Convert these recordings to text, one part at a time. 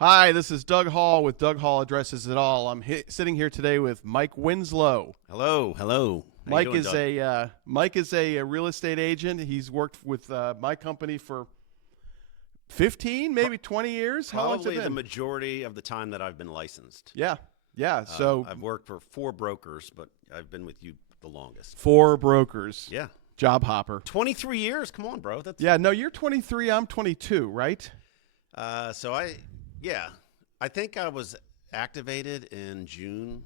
Hi, this is Doug Hall with Doug Hall Addresses It All. I'm sitting here today with Mike Winslow. Hello. How you doing, Doug? Mike is a real estate agent. He's worked with my company for 15, maybe 20 years. How long's it Probably the been? majority of the time that I've been licensed. Yeah. So I've worked for 4 brokers, but I've been with you the longest. 4 brokers. Yeah. Job hopper. 23 years. Come on, bro. That's Yeah. No, you're 23. I'm 22. Right. I think I was activated in June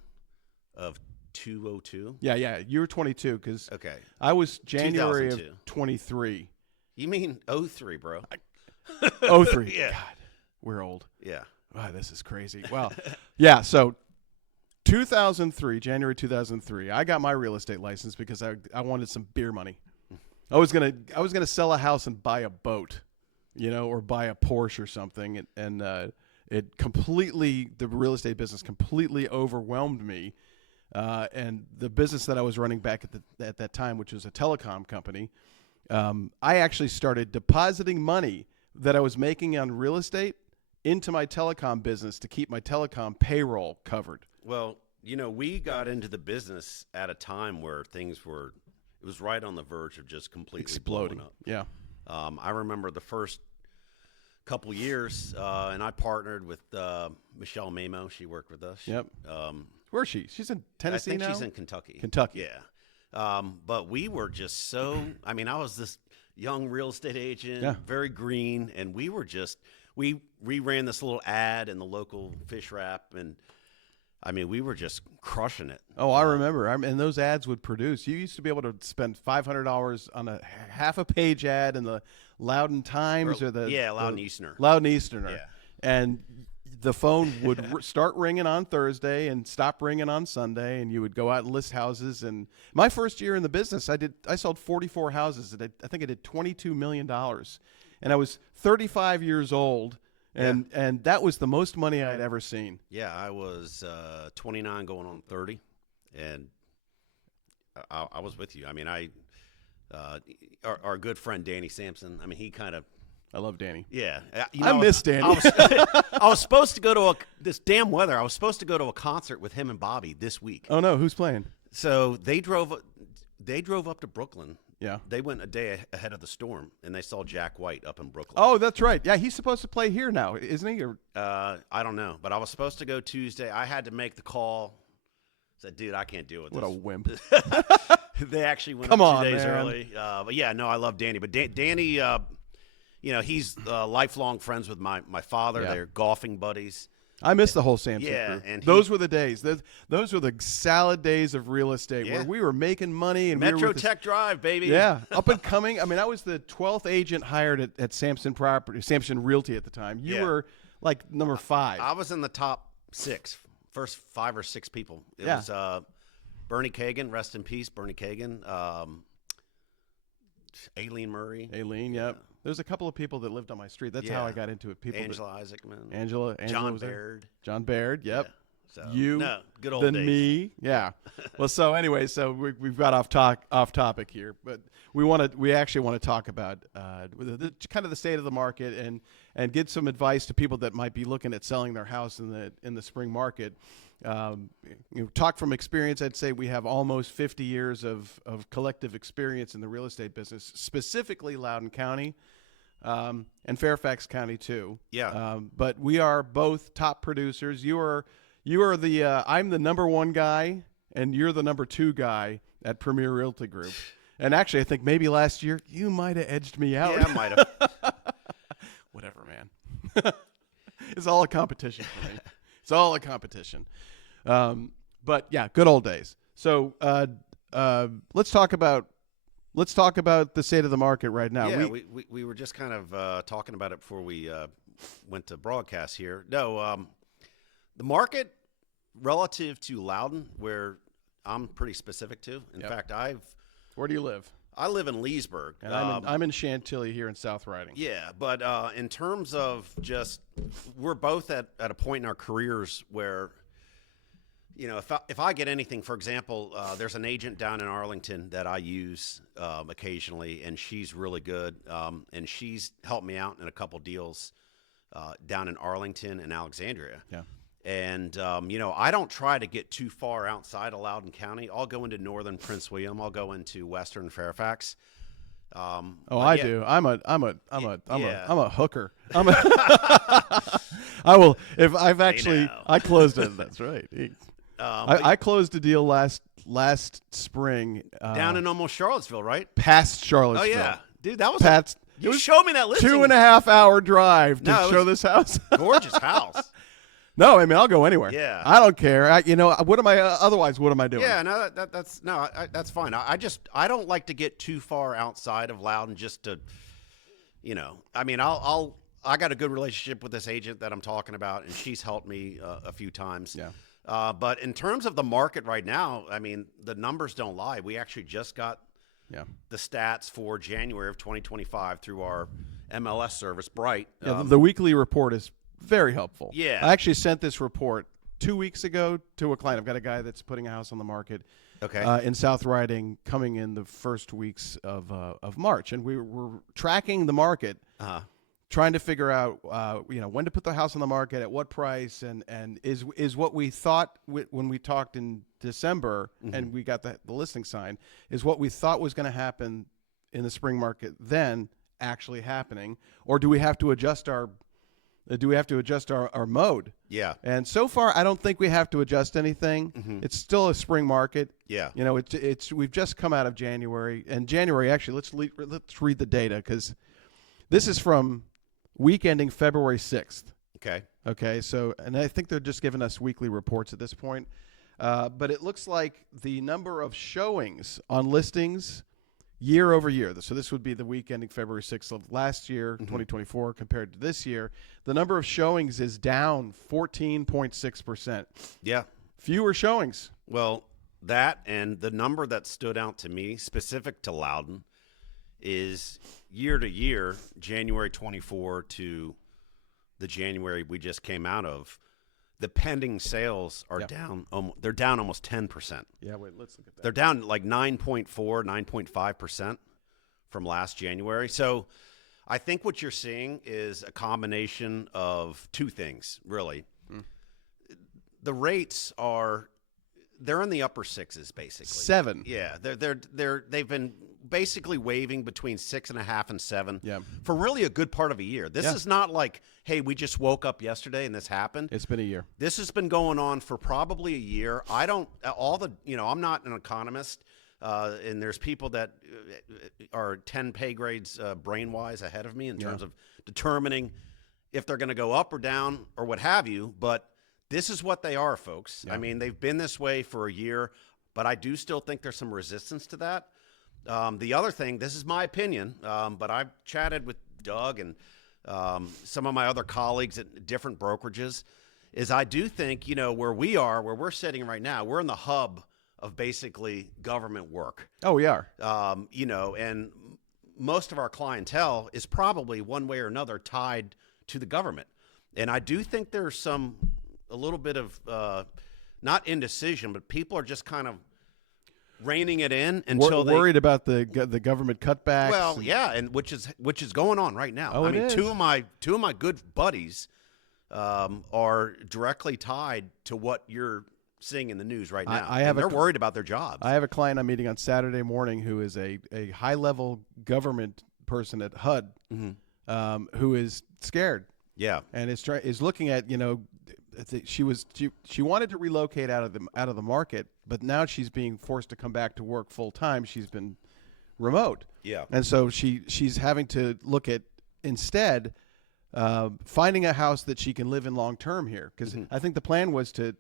of 2002. Yeah. You were 22 because Okay. I was January 2002. of 23. You mean 03, bro? 03. Yeah. God, we're old. Yeah. Wow, this is crazy. Well, yeah, so 2003, January 2003, I got my real estate license because I wanted some beer money. I was gonna sell a house and buy a boat, or buy a Porsche or something, and the real estate business completely overwhelmed me, and the business that I was running back at that time, which was a telecom company, I actually started depositing money that I was making on real estate into my telecom business to keep my telecom payroll covered. Well, we got into the business at a time where it was right on the verge of just completely Exploding. blowing up. Yeah. I remember the first couple years, and I partnered with Michelle Mamo. She worked with us. Yep. Where is she? She's in Tennessee I think now? she's in Kentucky. Kentucky. Yeah. But we were just so, I was this young real estate agent, Yeah. very green, and we were just, we ran this little ad in the local fish wrap, and we were just crushing it. Oh, I remember. And those ads would produce. You used to be able to spend $500 on a half a page ad in the Loudoun Times Loudoun Easterner. Loudoun Easterner. Yeah. And the phone would start ringing on Thursday and stop ringing on Sunday, and you would go out and list houses. And my first year in the business, I sold 44 houses. I think I did $22 million. And I was 35 years old. And that was the most money I'd ever seen. Yeah, I was 29 going on 30, and I was with you. Our good friend Danny Sampson, he kind of... I love Danny. Yeah. I miss Danny. I was supposed to go to this damn weather. I was supposed to go to a concert with him and Bobby this week. Oh, no. Who's playing? So they drove up to Brooklyn. Yeah. They went a day ahead of the storm, and they saw Jack White up in Brooklyn. Oh, that's right. Yeah, he's supposed to play here now, isn't he? Or... I don't know, but I was supposed to go Tuesday. I had to make the call. Said, dude, I can't deal with What this. a wimp. They actually went Come up on, 2 days man. early. But yeah, no, I love Danny. But Danny, he's lifelong friends with my father. Yeah. They're golfing buddies. I miss the whole Sampson Yeah, crew. and those were the days. Those were the salad days of real estate where Yeah. we were making money. And Metro we were with Tech Drive, baby. Yeah, up and coming. I was the 12th agent hired at Sampson Realty at the time. You Yeah. were like number 5. I was in the top 6, first 5 or 6 people. It Yeah. was Bernie Kagan, rest in peace, Bernie Kagan. Aileen Murray. Aileen, yep. There's a couple of people that lived on my street. That's how Yeah. I got into it. Angela Isaacman. Angela John was there. Baird. John Baird, yep. Yeah. So, You, no, good old then days. me, yeah. Well, so anyway, we've got off topic here, but we actually want to talk about kind of the state of the market and get some advice to people that might be looking at selling their house in the spring market. Talk from experience. I'd say we have almost 50 years of collective experience in the real estate business, specifically Loudoun County. And Fairfax County too. Yeah. But we are both top producers. You are the I'm the number 1 guy, and you're the number 2 guy at Premier Realty Group. And actually, I think maybe last year you might have edged me out. Yeah, I might have. Whatever, man. It's all a competition for me. It's all a competition. But yeah, good old days. So let's talk about the state of the market right now. Yeah, we were just kind of talking about it before we went to broadcast here. No, the market relative to Loudoun, where I'm pretty specific to. In fact, Where do you live? I live in Leesburg. And I'm in Chantilly here in South Riding. Yeah, but in terms of just, we're both at a point in our careers where, if I get anything, for example, there's an agent down in Arlington that I use occasionally, and she's really good, and she's helped me out in a couple deals down in Arlington and Alexandria. Yeah. And, I don't try to get too far outside of Loudoun County. I'll go into northern Prince William. I'll go into western Fairfax. I do. I'm a Yeah. hooker. I will if I've actually I closed it. That's right. I closed a deal last spring down in almost Charlottesville, right? past Charlottesville. Oh yeah, dude, that was Past. you showed me that listing. 2.5 hour drive to No, it show was- this house. Gorgeous house. No, I mean I'll go anywhere. Yeah. I don't care. What am I? Otherwise, what am I doing? Yeah, no, that's fine. I don't like to get too far outside of Loudoun just to, I mean, I got a good relationship with this agent that I'm talking about, and she's helped me a few times. Yeah. But in terms of the market right now, I mean, the numbers don't lie. We actually just got the stats for January of 2025 through our MLS service, Bright. Yeah, the weekly report is very helpful. Yeah. I actually sent this report 2 weeks ago to a client. I've got a guy that's putting a house on the market in South Riding coming in the first weeks of March. And we were tracking the market, trying to figure out, when to put the house on the market, at what price, and is what we thought when we talked in December and we got the listing signed, is what we thought was going to happen in the spring market then actually happening, or do we have to adjust our mode? Yeah. And so far, I don't think we have to adjust anything. It's still a spring market. Yeah. We've just come out of January, and January actually. Let's read the data because this is from week ending February 6th. Okay. Okay. So, and I think they're just giving us weekly reports at this point. But it looks like the number of showings on listings year over year. So this would be the week ending February 6th of last year, 2024, compared to this year. The number of showings is down 14.6%. Yeah. Fewer showings. Well, that and the number that stood out to me, specific to Loudoun, is year to year, January 24 to the January we just came out of, the pending sales are down. They're down almost 10%. Yeah, wait, let's look at that. They're down like 9.4, 9.5% from last January. So I think what you're seeing is a combination of two things, really. The rates they're in the upper sixes, basically. 7. Yeah, they've been basically waving between 6.5 and 7 Yeah. for really a good part of a year. This is not like, hey, we just woke up yesterday and this happened. It's been a year. This has been going on for probably a year. I'm not an economist, and there's people that are 10 pay grades brain-wise ahead of me in terms of determining if they're going to go up or down or what have you, but this is what they are, folks. Yeah. I mean, they've been this way for a year, but I do still think there's some resistance to that. The other thing, this is my opinion, but I've chatted with Doug and some of my other colleagues at different brokerages, is I do think, where we're sitting right now, we're in the hub of basically government work. Oh, we are. And most of our clientele is probably one way or another tied to the government. And I do think there's a little bit of not indecision, but people are just kind of reining it in until We're worried about the government cutbacks. Well, yeah, and which is going on right now. Oh, I mean, it is. two of my good buddies are directly tied to what you're seeing in the news right now. They're worried about their jobs. I have a client I'm meeting on Saturday morning who is a high-level government person at HUD who is scared. Yeah. And is looking at, she wanted to relocate out of the market, but now she's being forced to come back to work full time. She's been remote. Yeah. And so she's having to look at instead finding a house that she can live in long term here, because I think the plan was to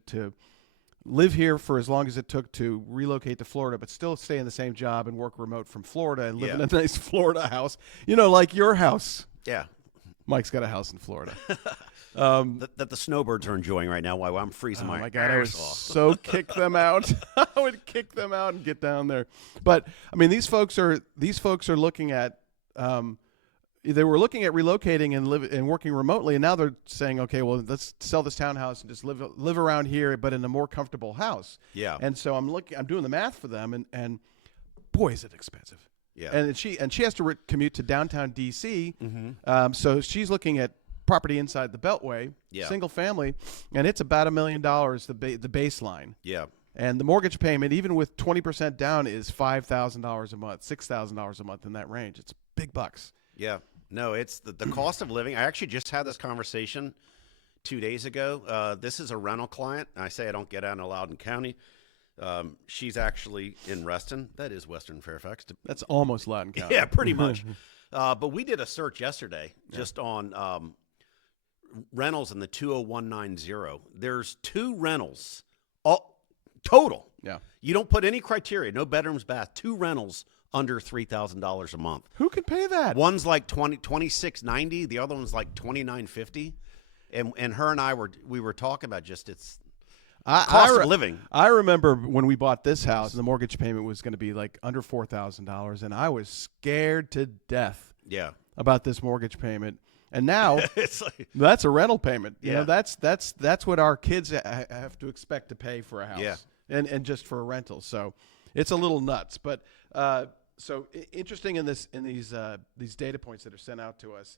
live here for as long as it took to relocate to Florida, but still stay in the same job and work remote from Florida and live in a nice Florida house, like your house. Yeah. Mike's got a house in Florida. That the snowbirds are enjoying right now while I'm freezing my God, I would ass off. so kick them out. I would kick them out and get down there. But I mean, these folks are looking at they were looking at relocating and working remotely, and now they're saying, okay, well, let's sell this townhouse and just live around here, but in a more comfortable house. Yeah. And so I'm doing the math for them, and boy, is it expensive. Yeah. And she has to commute to downtown DC. So she's looking at property inside the Beltway, single family, and it's about $1 million the baseline. Yeah. And the mortgage payment, even with 20% down, is $5,000 a month, $6,000 a month, in that range. It's big bucks. Yeah. No, it's the cost of living. I actually just had this conversation 2 days ago. This is a rental client. I say I don't get out in Loudoun County. She's actually in Reston. That is Western Fairfax. That's almost Loudoun County. Yeah, pretty much. But we did a search yesterday just on rentals in the 20190. There's 2 rentals total. Yeah. You don't put any criteria, no bedrooms, bath, 2 rentals under $3,000 a month. Who can pay that? One's like $26.90. The other one's like $29.50. And her and I were talking about just cost of living. I remember when we bought this house, the mortgage payment was going to be like under $4,000, and I was scared to death. Yeah. About this mortgage payment. And now it's like, that's a rental payment. You know, that's what our kids have to expect to pay for a house. Yeah. And just for a rental. So it's a little nuts. But so interesting in these data points that are sent out to us.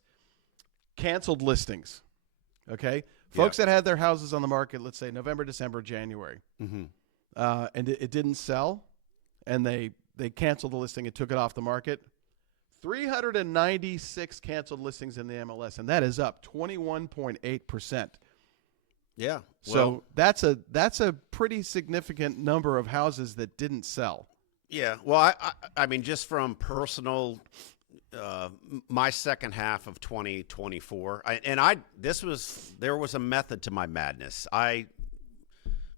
Canceled listings. Okay? Folks that had their houses on the market, let's say November, December, January. Mm-hmm. And it didn't sell, and they canceled the listing and took it off the market. 396 canceled listings in the MLS, and that is up 21.8%. Yeah. So that's a pretty significant number of houses that didn't sell. Yeah. Well, I mean, just from personal, my second half of 2024, there was a method to my madness. My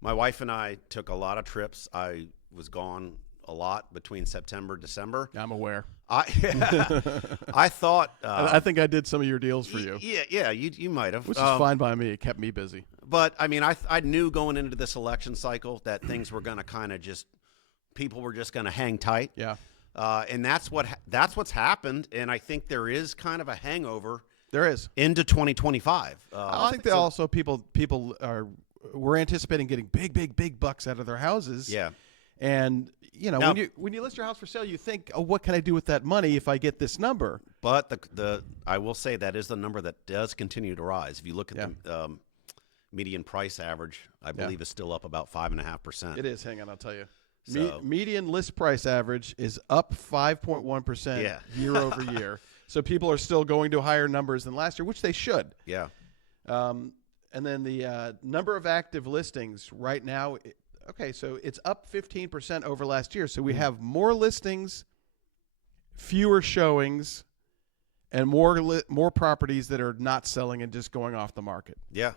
wife and I took a lot of trips. I was gone a lot between September, December. I'm aware. I thought. I think I did some of your deals for you. Yeah, you might have. Which is fine by me. It kept me busy. But I mean, I knew going into this election cycle that things were going to kind of people were just going to hang tight. Yeah. And that's what's happened. And I think there is kind of a hangover. There is into 2025. I think that also people we're anticipating getting big bucks out of their houses. Yeah. And now, when you list your house for sale, you think, oh, what can I do with that money if I get this number? But I will say that is the number that does continue to rise. If you look at the median price average, I believe is still up about 5.5%. It is. Hang on, I'll tell you. So, median list price average is up 5.1% year over year. So people are still going to higher numbers than last year, which they should. Yeah. And then the number of active listings right now. Okay, so it's up 15% over last year. So we have more listings, fewer showings, and more properties that are not selling and just going off the market. Yeah.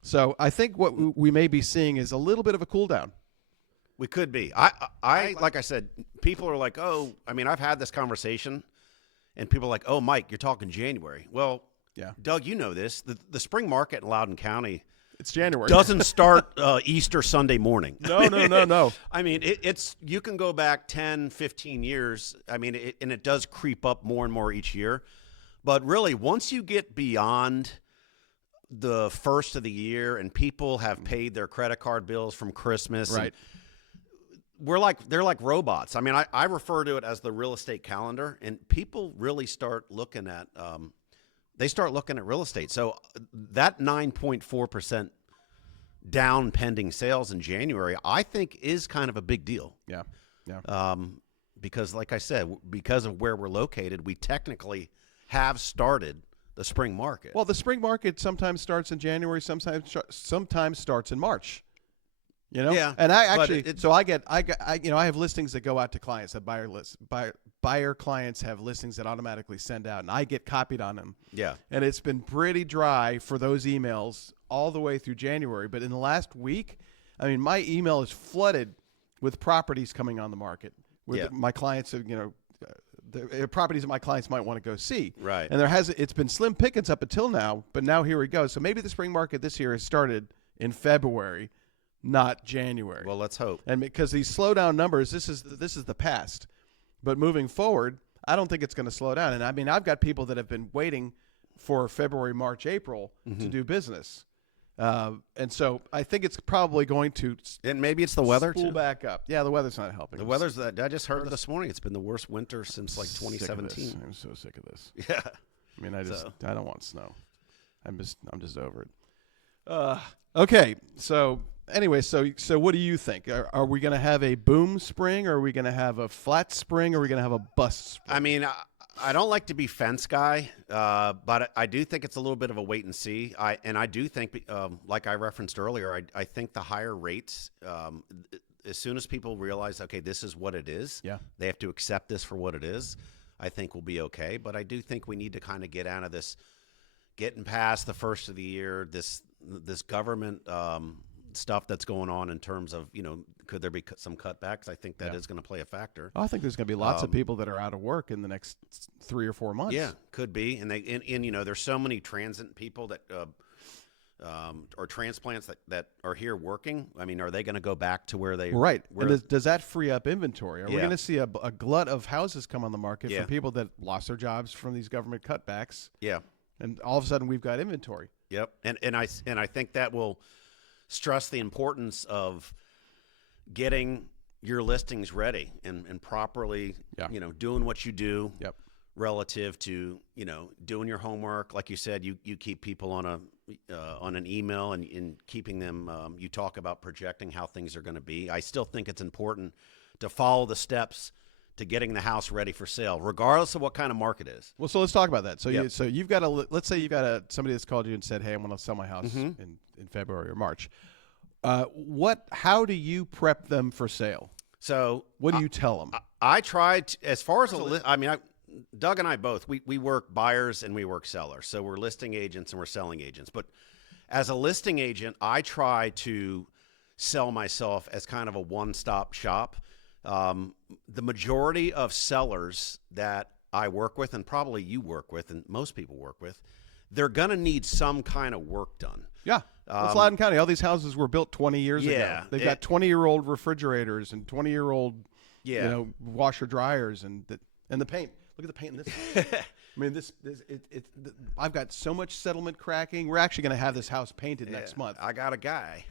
So I think what we may be seeing is a little bit of a cool down. We could be. I like I said, people are like, oh, I mean, I've had this conversation, and people are like, oh, Mike, you're talking January. Well, yeah, Doug, you know this. The spring market in Loudoun County. It's January. Doesn't start Easter Sunday morning. No. I mean, it's you can go back 10, 15 years. I mean, and it does creep up more and more each year. But really, once you get beyond the first of the year and people have paid their credit card bills from Christmas, right? They're like robots. I mean, I refer to it as the real estate calendar, and people really start looking at real estate. So that 9.4% down pending sales in January, I think, is kind of a big deal. Yeah. Because, like I said, because of where we're located, we technically have started the spring market. Well, the spring market sometimes starts in January, sometimes starts in March. Yeah. And I actually, I have listings that go out to clients that buyer clients have listings that automatically send out, and I get copied on them. Yeah. And it's been pretty dry for those emails all the way through January. But in the last week, I mean, my email is flooded with properties coming on the market. My clients have, the properties that my clients might want to go see. Right. And it's been slim pickings up until now, but now here we go. So maybe the spring market this year has started in February, not January. Well, let's hope. And because these slowdown numbers, this is the past. But moving forward, I don't think it's going to slow down. And I mean, I've got people that have been waiting for February, March, April to do business. And so I think it's probably going to and maybe it's the weather spool too. back up. Yeah, the weather's not helping. The weather's that I just heard this morning. It's been the worst winter since like 2017. I'm so sick of this. Yeah. I mean, I don't want snow. I'm just over it. Okay, so anyway, so what do you think? Are we going to have a boom spring? Or are we going to have a flat spring? Or are we going to have a bust spring? I mean, I don't like to be fence guy, but I do think it's a little bit of a wait and see. I do think, like I referenced earlier, I think the higher rates, as soon as people realize, okay, this is what it is, they have to accept this for what it is, I think we'll be okay. But I do think we need to kind of get out of this, getting past the first of the year, this government stuff that's going on in terms of, could there be some cutbacks? I think that is going to play a factor. I think there's going to be lots of people that are out of work in the next 3 or 4 months. Yeah, could be. And there's so many transient people that or transplants that are here working. I mean, are they going to go back to where they right? Where, and does that free up inventory? Are we going to see a glut of houses come on the market for people that lost their jobs from these government cutbacks? Yeah, and all of a sudden we've got inventory. Yep, and I think that will stress the importance of getting your listings ready and properly, doing what you do relative to, doing your homework. Like you said, you keep people on an email and keeping them, you talk about projecting how things are going to be. I still think it's important to follow the steps to getting the house ready for sale, regardless of what kind of market it is. Well, so let's talk about that. So you've got let's say you've got somebody that's called you and said, hey, I want to sell my house in February or March. How do you prep them for sale? So what do you tell them? I tried as far as Doug and I both, we work buyers and we work sellers. So we're listing agents and we're selling agents. But as a listing agent, I try to sell myself as kind of a one-stop shop. The majority of sellers that I work with, and probably you work with, and most people work with, they're going to need some kind of work done. Yeah. It's Loudoun County. All these houses were built 20 years ago. They've got 20-year-old refrigerators and 20-year-old washer dryers and the paint. Look at the paint in this. I mean, I've got so much settlement cracking. We're actually going to have this house painted next month. I got a guy.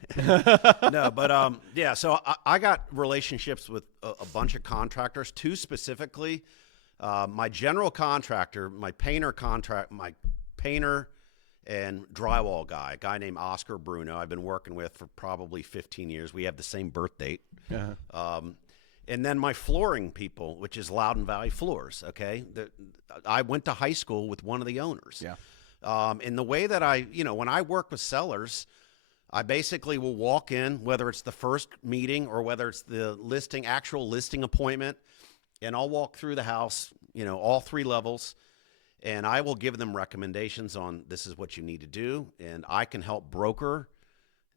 No, but so I got relationships with a bunch of contractors, two specifically. My general contractor, my painter and drywall guy, a guy named Oscar Bruno, I've been working with for probably 15 years. We have the same birth date. And then my flooring people, which is Loudoun Valley Floors, okay? I went to high school with one of the owners. And the way that when I work with sellers, I basically will walk in, whether it's the first meeting or whether it's the actual listing appointment, and I'll walk through the house, all 3 levels, and I will give them recommendations on this is what you need to do, and I can help broker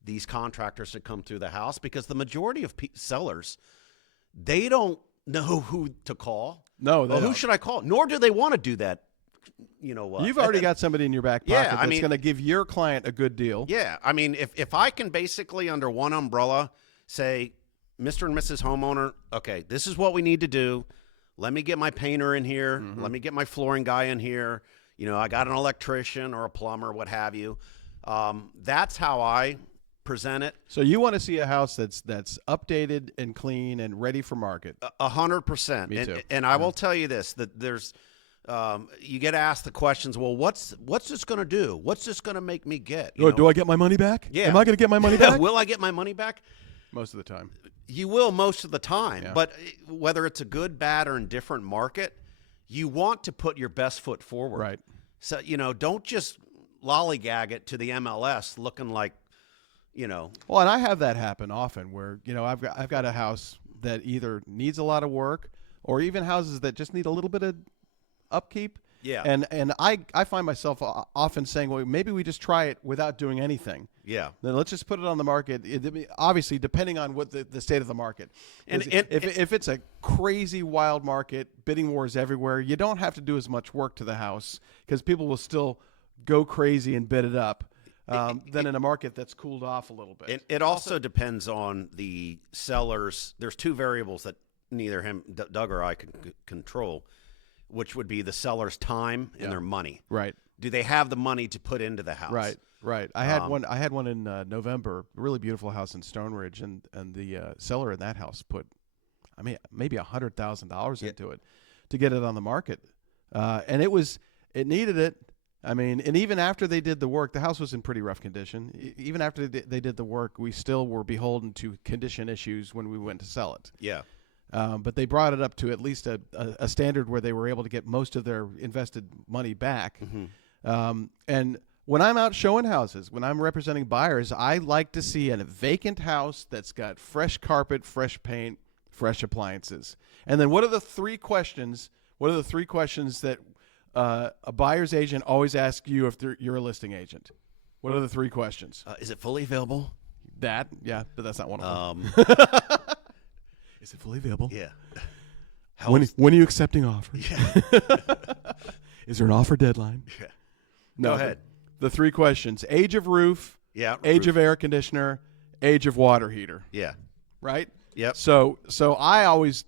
these contractors to come through the house because the majority of sellers, they don't know who to call. No, who should I call? Nor do they want to do that. You've already got somebody in your back pocket that's going to give your client a good deal. Yeah, I mean, if I can basically under one umbrella say, Mr. and Mrs. Homeowner, okay, this is what we need to do. Let me get my painter in here. Let me get my flooring guy in here. I got an electrician or a plumber, what have you. That's how I present it. So you want to see a house that's updated and clean and ready for market. 100%. Me too. And I will tell you this, that there's you get asked the questions, well, what's this going to do? What's this going to make me get? Do I get my money back? Yeah. Am I going to get my money back? Will I get my money back? Most of the time. You will most of the time. Yeah. But whether it's a good, bad, or indifferent market, you want to put your best foot forward. Right. So, don't just lollygag it to the MLS looking like, Well, and I have that happen often where, I've got a house that either needs a lot of work or even houses that just need a little bit of upkeep. Yeah. And I find myself often saying, well, maybe we just try it without doing anything. Yeah. Then let's just put it on the market. Obviously, depending on what the state of the market. And if it's a crazy wild market, bidding wars everywhere, you don't have to do as much work to the house because people will still go crazy and bid it up. Than in a market that's cooled off a little bit. It also depends on the sellers. There's 2 variables that neither Doug or I can control, which would be the seller's time and their money. Right. Do they have the money to put into the house? Right. I had one in November, a really beautiful house in Stone Ridge, and the seller in that house put, maybe $100,000 into it to get it on the market, and it needed it. I mean, and even after they did the work, the house was in pretty rough condition. Even after they did the work, we still were beholden to condition issues when we went to sell it. Yeah. But they brought it up to at least a standard where they were able to get most of their invested money back. And when I'm out showing houses, when I'm representing buyers, I like to see a vacant house that's got fresh carpet, fresh paint, fresh appliances. And then what are the three questions? What are the three questions that a buyer's agent always asks you if you're a listing agent? What are the three questions? Is it fully available? That, yeah, but that's not one of them. Is it fully available? Yeah. When are you accepting offers? Yeah. Is there an offer deadline? Yeah. No, Go ahead. The three questions: age of roof, Yeah. age of air conditioner, age of water heater. Yeah. Right. Yep. So I always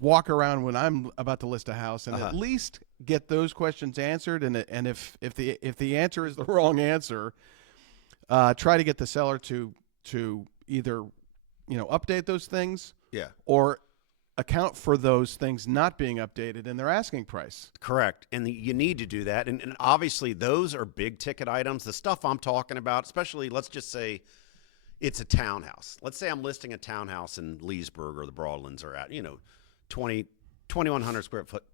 walk around when I'm about to list a house and at least get those questions answered. And if the answer is the wrong answer, try to get the seller to either update those things. Yeah. Or account for those things not being updated in their asking price. Correct. And you need to do that. And obviously those are big ticket items. The stuff I'm talking about, especially let's just say it's a townhouse. Let's say I'm listing a townhouse in Leesburg or the Broadlands or at, 2,100 square foot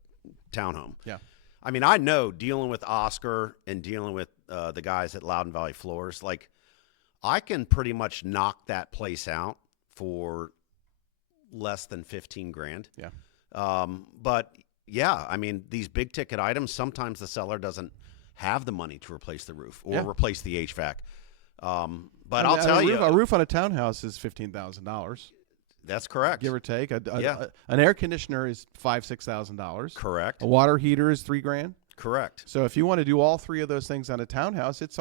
townhome. Yeah. I mean, I know dealing with Oscar and dealing with the guys at Loudoun Valley Floors, like I can pretty much knock that place out for less than 15 grand. Yeah. But yeah, I mean, these big ticket items, sometimes the seller doesn't have the money to replace the roof or replace the HVAC. But I'll tell you, a roof on a townhouse is $15,000. That's correct. Give or take. An air conditioner is $5,000-$6,000. Correct. A water heater is $3,000. Correct. So if you want to do all three of those things on a townhouse, it's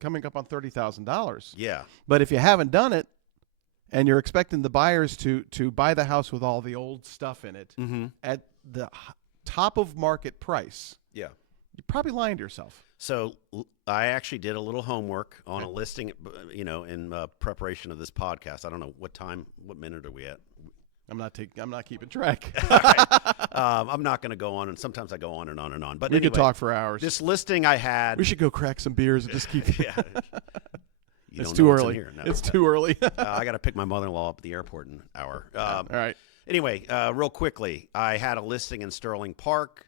coming up on $30,000. Yeah. But if you haven't done it, and you're expecting the buyers to buy the house with all the old stuff in it at the top of market price, yeah, you're probably lying to yourself. So I actually did a little homework on a listing, in preparation of this podcast. I don't know what minute are we at? I'm not keeping track. I'm not going to go on, and sometimes I go on and on and on. But we anyway, could talk for hours. This listing I had. We should go crack some beers and just keep. Yeah. It's too early. No, it's too early. I got to pick my mother-in-law up at the airport in an hour. All right. Anyway, real quickly, I had a listing in Sterling Park.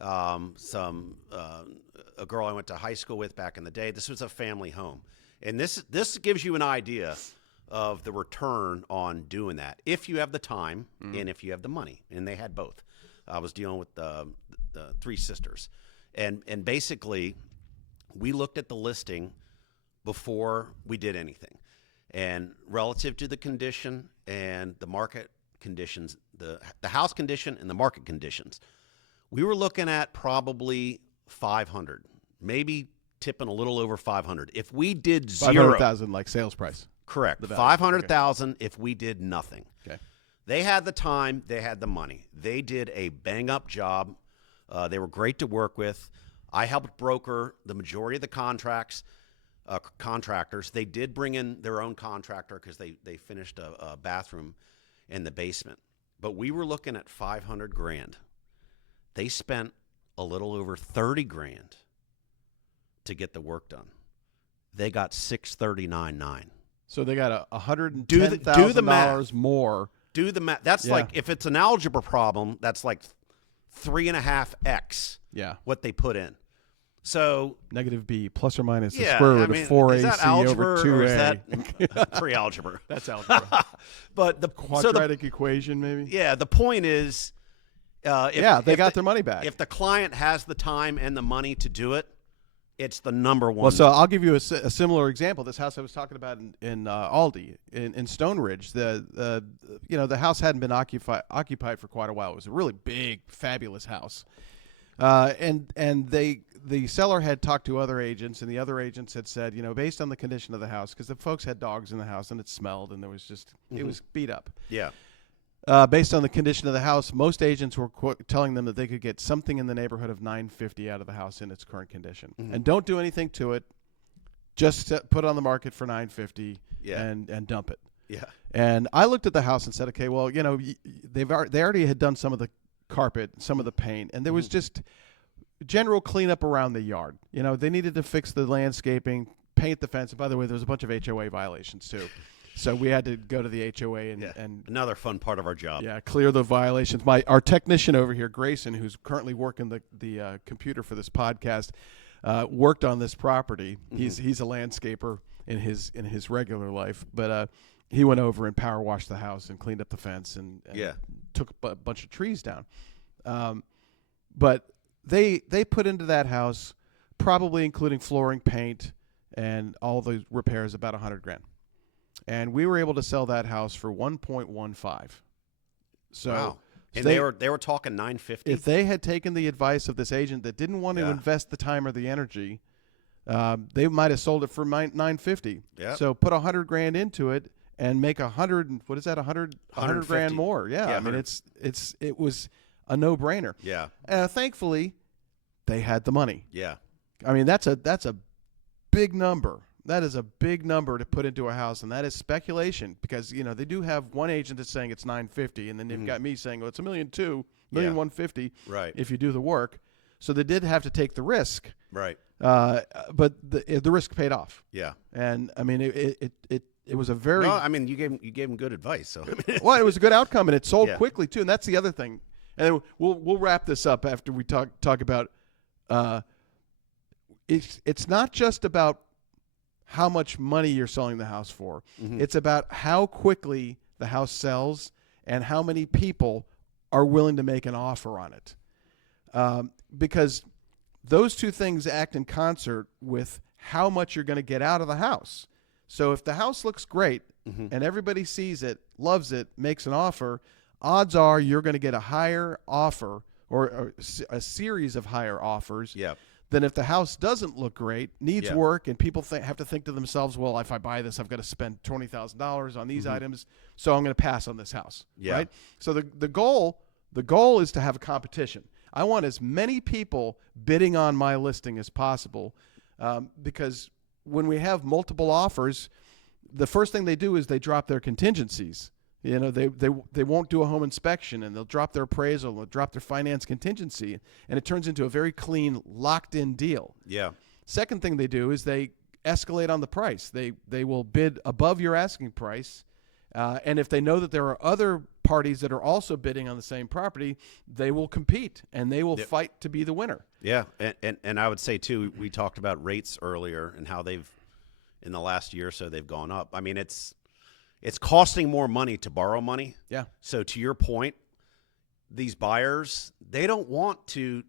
A girl I went to high school with back in the day. This was a family home, and this gives you an idea of the return on doing that if you have the time and if you have the money. And they had both. I was dealing with the three sisters, and basically, we looked at the listing before we did anything, and relative to the condition and the market conditions, the house condition and the market conditions, we were looking at probably 500, maybe tipping a little over 500. If we did zero, 500,000 like sales price. Correct. 500,000 if we did nothing. Okay. They had the time, they had the money. They did a bang up job. They were great to work with. I helped broker the majority of the contractors. They did bring in their own contractor because they finished a bathroom in the basement. But we were looking at 500 grand. They spent a little over 30 grand to get the work done. They got $639,900. So they got $110,000 more. Do the math. That's like, if it's an algebra problem, that's like 3.5x what they put in. So negative b plus or minus the square root of 4ac over 2a. Or is that pre-algebra? That's algebra. But the quadratic equation, maybe. Yeah. The point is, they got their money back. If the client has the time and the money to do it, it's the number one. Well, so I'll give you a similar example. This house I was talking about in Aldi in Stone Ridge. The house hadn't been occupied for quite a while. It was a really big, fabulous house. And the seller had talked to other agents, and the other agents had said, based on the condition of the house, because the folks had dogs in the house and it smelled and there was just it was beat up. Yeah. Based on the condition of the house, most agents were telling them that they could get something in the neighborhood of $950 out of the house in its current condition, and don't do anything to it. Just put it on the market for $950 and dump it. Yeah. And I looked at the house and said, okay, well, they already had done some of the carpet, some of the paint, and there was just general cleanup around the yard. You know, they needed to fix the landscaping, paint the fence. And by the way, there was a bunch of HOA violations too. So we had to go to the HOA and another fun part of our job. Yeah, clear the violations. Our technician over here, Grayson, who's currently working the computer for this podcast, worked on this property. Mm-hmm. He's a landscaper in his regular life, but he went over and power washed the house and cleaned up the fence and took a bunch of trees down. But they put into that house, probably including flooring, paint, and all the repairs, about $100,000. And we were able to sell that house for $1.15. So, wow. And they were talking $950. If they had taken the advice of this agent that didn't want to invest the time or the energy, they might have sold it for $950. Yep. So put $100,000 into it and make $100,000 more. Yeah, I mean it was a no-brainer. Yeah. Thankfully, they had the money. Yeah. I mean that's a big number. That is a big number to put into a house, and that is speculation because they do have one agent that's saying it's $950, and then they've got me saying, "Oh, it's $1.2 million, $1.150," right? If you do the work. So they did have to take the risk, right? But the risk paid off. Yeah, and I mean it was a very. No, I mean you gave him good advice. So well, it was a good outcome, and it sold quickly too, and that's the other thing. And we'll wrap this up after we talk about. It's not just about how much money you're selling the house for. Mm-hmm. It's about how quickly the house sells and how many people are willing to make an offer on it. Because those two things act in concert with how much you're going to get out of the house. So if the house looks great and everybody sees it, loves it, makes an offer, odds are you're going to get a higher offer or a series of higher offers. Yeah. Then if the house doesn't look great, needs work, and people have to think to themselves, well, if I buy this, I've got to spend $20,000 on these items, so I'm going to pass on this house, right? So the goal is to have a competition. I want as many people bidding on my listing as possible because when we have multiple offers, the first thing they do is they drop their contingencies. They won't do a home inspection, and they'll drop their appraisal, they'll drop their finance contingency, and it turns into a very clean, locked-in deal. Yeah. Second thing they do is they escalate on the price. They will bid above your asking price, and if they know that there are other parties that are also bidding on the same property, they will compete, and they will fight to be the winner. Yeah, and I would say, too, we talked about rates earlier and how they've, in the last year or so, they've gone up. I mean, it's costing more money to borrow money. Yeah. So to your point, these buyers, they don't want to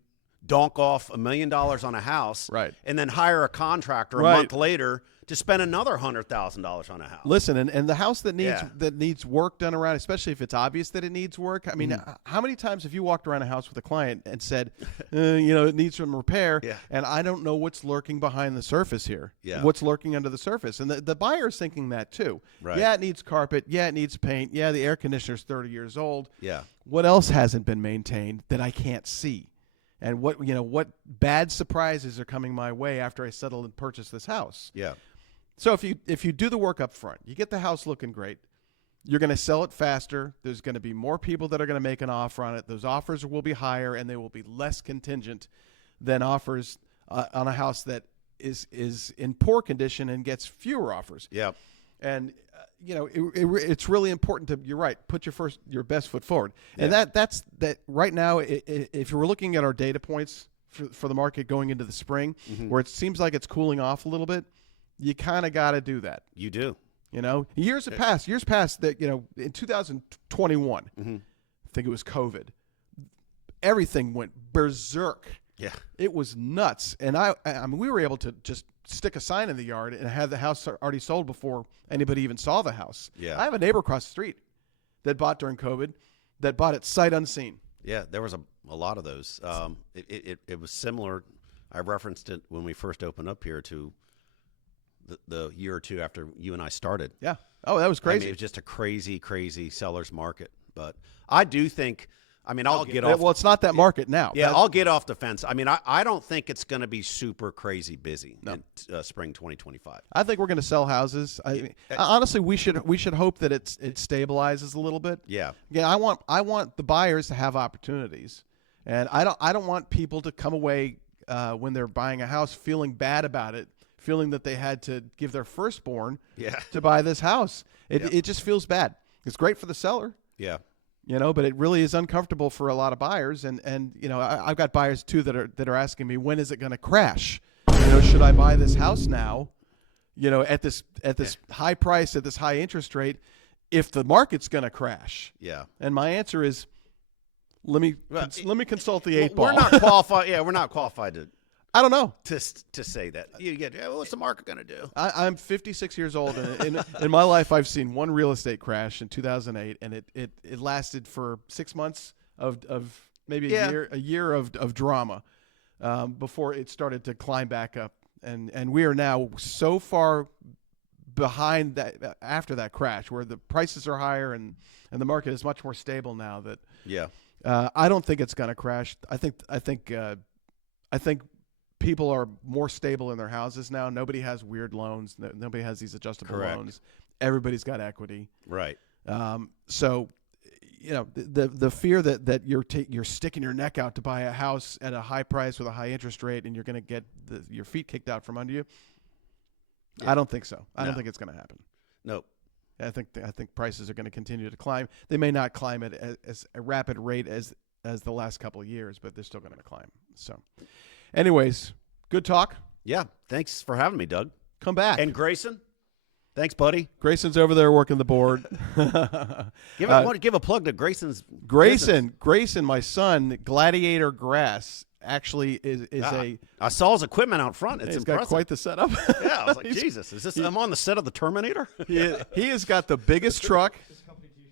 donk off $1 million on a house and then hire a contractor a month later to spend another $100,000 on a house. Listen, and the house that needs work done around, especially if it's obvious that it needs work. I mean, how many times have you walked around a house with a client and said, it needs some repair, and I don't know what's lurking behind the surface here. Yeah. What's lurking under the surface? And the buyer's thinking that too. Right. Yeah, it needs carpet. Yeah, it needs paint. Yeah, the air conditioner's 30 years old. Yeah. What else hasn't been maintained that I can't see? And what bad surprises are coming my way after I settle and purchase this house? Yeah. So if you do the work up front, you get the house looking great, you're going to sell it faster. There's going to be more people that are going to make an offer on it. Those offers will be higher, and they will be less contingent than offers on a house that is in poor condition and gets fewer offers. Yeah. And it's really important to, you're right, put your best foot forward. Yeah. And that's right now. If we're looking at our data points for the market going into the spring, where it seems like it's cooling off a little bit, you kind of got to do that. You do. Years past that, in 2021, I think it was COVID, everything went berserk. Yeah. It was nuts. And I mean, we were able to just stick a sign in the yard and have the house already sold before anybody even saw the house. Yeah. I have a neighbor across the street that bought during COVID, that bought it sight unseen. Yeah, there was a lot of those. It was similar. I referenced it when we first opened up here to the year or two after you and I started. Yeah. Oh, that was crazy. I mean, it was just a crazy, crazy seller's market. But I do think, I'll get off. Well, it's not that market now. Yeah, I'll get off the fence. I don't think it's going to be super crazy busy in spring 2025. I think we're going to sell houses. Honestly, we should hope that it stabilizes a little bit. Yeah. Yeah. I want the buyers to have opportunities, and I don't want people to come away when they're buying a house, feeling bad about it, feeling that they had to give their firstborn to buy this house. It just feels bad. It's great for the seller. Yeah. But it really is uncomfortable for a lot of buyers. And I've got buyers too that are asking me, when is it going to crash? Should I buy this house now? At this high price, at this high interest rate, if the market's going to crash. Yeah. And my answer is, let me consult the 8 ball. We're not qualified. Yeah, we're not qualified to. I don't know to say that. You get, what's the market going to do? I'm 56 years old, and in my life, I've seen one real estate crash in 2008, and it lasted for 6 months of maybe a year of drama before it started to climb back up, and we are now so far behind that after that crash, where the prices are higher and the market is much more stable now. That I don't think it's going to crash. I think people are more stable in their houses now. Nobody has weird loans. Nobody has these adjustable loans. Everybody's got equity. Right. So, the fear that you're sticking your neck out to buy a house at a high price with a high interest rate and you're going to get your feet kicked out from under you. Yeah. I don't think so. I don't think it's going to happen. Nope. I think prices are going to continue to climb. They may not climb at as a rapid rate as the last couple of years, but they're still going to climb. So. Anyways, good talk. Yeah. Thanks for having me, Doug. Come back. And Grayson, thanks, buddy. Grayson's over there working the board. Give a plug to Grayson's. Grayson, my son, Gladiator Grass, actually is I saw his equipment out front. It's impressive. Got quite the setup. Yeah, I was like, Jesus, is this? I'm on the set of the Terminator. He has got the biggest truck.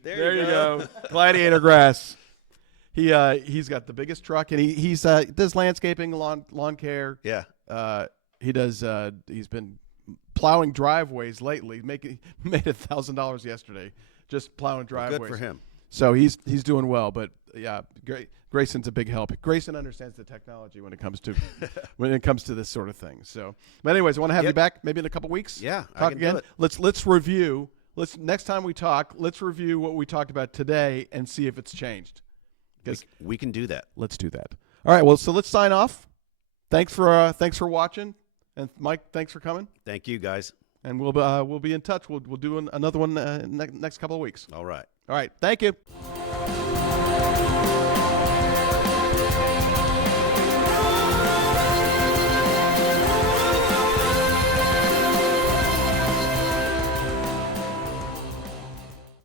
There you go. Gladiator Grass. He's got the biggest truck, and he does landscaping, lawn care. Yeah. He does. He's been plowing driveways lately. Made $1,000 yesterday just plowing driveways. Good for him. So he's doing well. But yeah, Grayson's a big help. Grayson understands the technology when it comes to this sort of thing. So, but anyways, I want to have you back maybe in a couple weeks. Yeah, talk again. Do it. Let's review. Next time we talk, let's review what we talked about today and see if it's changed. We can do that. Let's do that. All right. Well, so let's sign off. Thanks for watching, and Mike, thanks for coming. Thank you, guys. And we'll be in touch. We'll do another one next couple of weeks. All right. All right. Thank you.